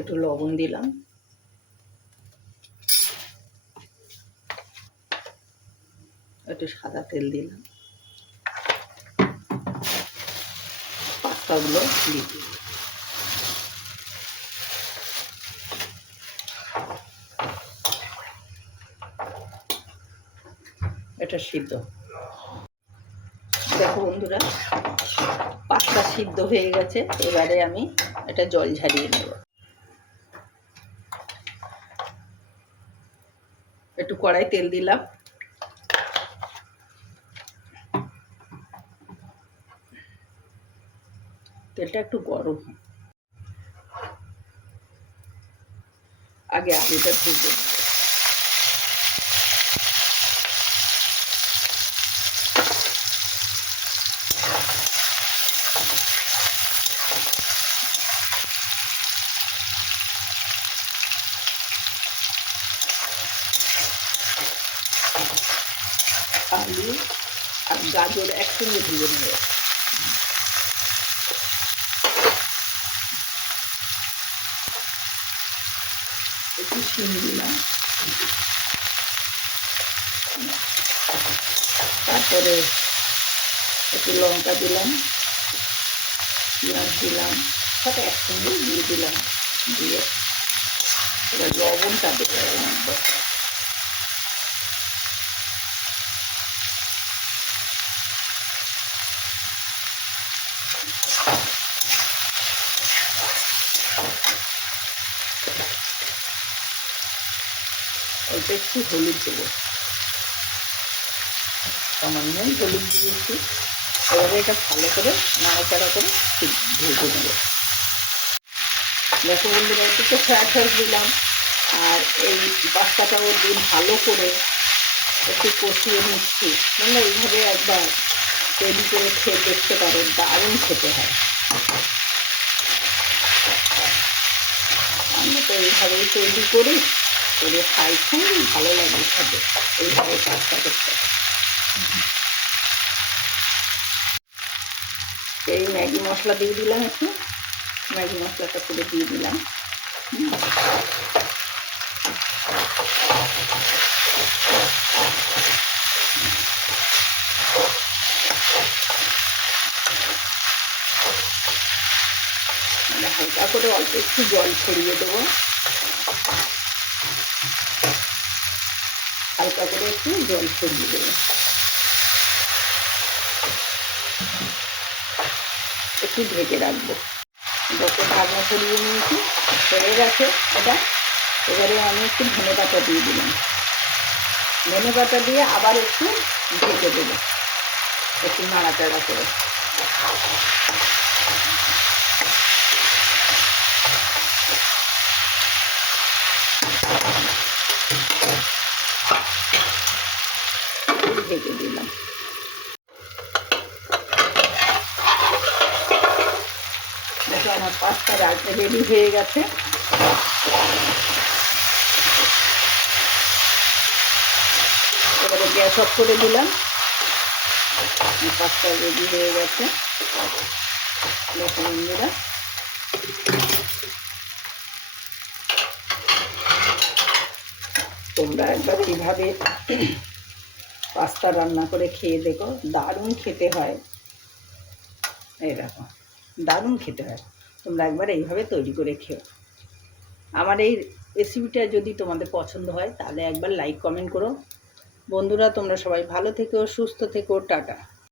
একটু লবণ দিলাম, একটু সাদা তেল দিলাম, পাস্তাগুলো দিয়ে দিলাম। এটা সিদ্ধ। দেখো বন্ধুরা, পাস্তা সিদ্ধ হয়ে গেছে। এবারে আমি এটা জল ঝারিয়ে নেব। একটু কড়াই তেল দিলাম, তেলটা একটু গরম হয়। আগে আলুটা ভেজে নেব। আলু আর গাজর একসঙ্গে ভেজে নেব। একটু শিম দিলাম, তারপরে একটু লঙ্কা দিলাম, পেঁয়াজ দিলাম, সব একসঙ্গে দিয়ে দিলাম। দিয়ে এবার লবণটা দেবো। অল্প একটু হলুদ দেবো, সামান্যই হলুদ দিয়েছি। এবারে এটা ভালো করে নাড়াচাড়া করে ভেজে নেব। দেখো বন্ধুরা, একটু তো ফ্রাইড রাইস দিলাম, আর এই পাস্তাটাও দিয়ে ভালো করে একটু কষিয়ে নিচ্ছি। মানে এইভাবে একবার তৈরি করে খেয়ে দেখতে পারেন, দারুণ খেতে হয়। আমরা তো এইভাবেই তৈরি করি, করে খাই, খুবই ভালো লাগে খেতে এইভাবে পাস্তা করতে। এই ম্যাগি মশলা দিয়ে দিলাম, একটু ম্যাগি মশলাটা করে দিয়ে দিলাম। হালকা করে অল্প একটু জল ছড়িয়ে দেবো, হালকা করে একটু জল ছড়িয়ে দেবো। একটু ঢেকে রাখবো। যত ঢাকনা ছড়িয়ে নিয়েছি, হয়ে গেছে এটা। এবারে আমি একটু ধনে পাতা দিয়ে দিলাম, ধনে পাতা দিয়ে আবার একটু ঢেকে দেবো, একটু নাড়াচাড়া করে। ঢেকে দিলাম। দেখো আমার পাস্তা রেডি হয়ে গেছে। এবারে গ্যাস অফ করে দিলাম। পাস্তা রেডি হয়ে গেছে। দেখো বন্ধুরা, তোমরা একবার এইভাবে পাস্তা রান্না করে খেয়ে দেখো, দারুণ খেতে হয়। এই দেখো, দারুণ খেতে হয়। তোমরা একবার এইভাবে তৈরি করে খেও। আমার এই রেসিপিটা যদি তোমাদের পছন্দ হয়, তাহলে একবার লাইক কমেন্ট করো। বন্ধুরা, তোমরা সবাই ভালো থেকো, সুস্থ থেকো, টাটা।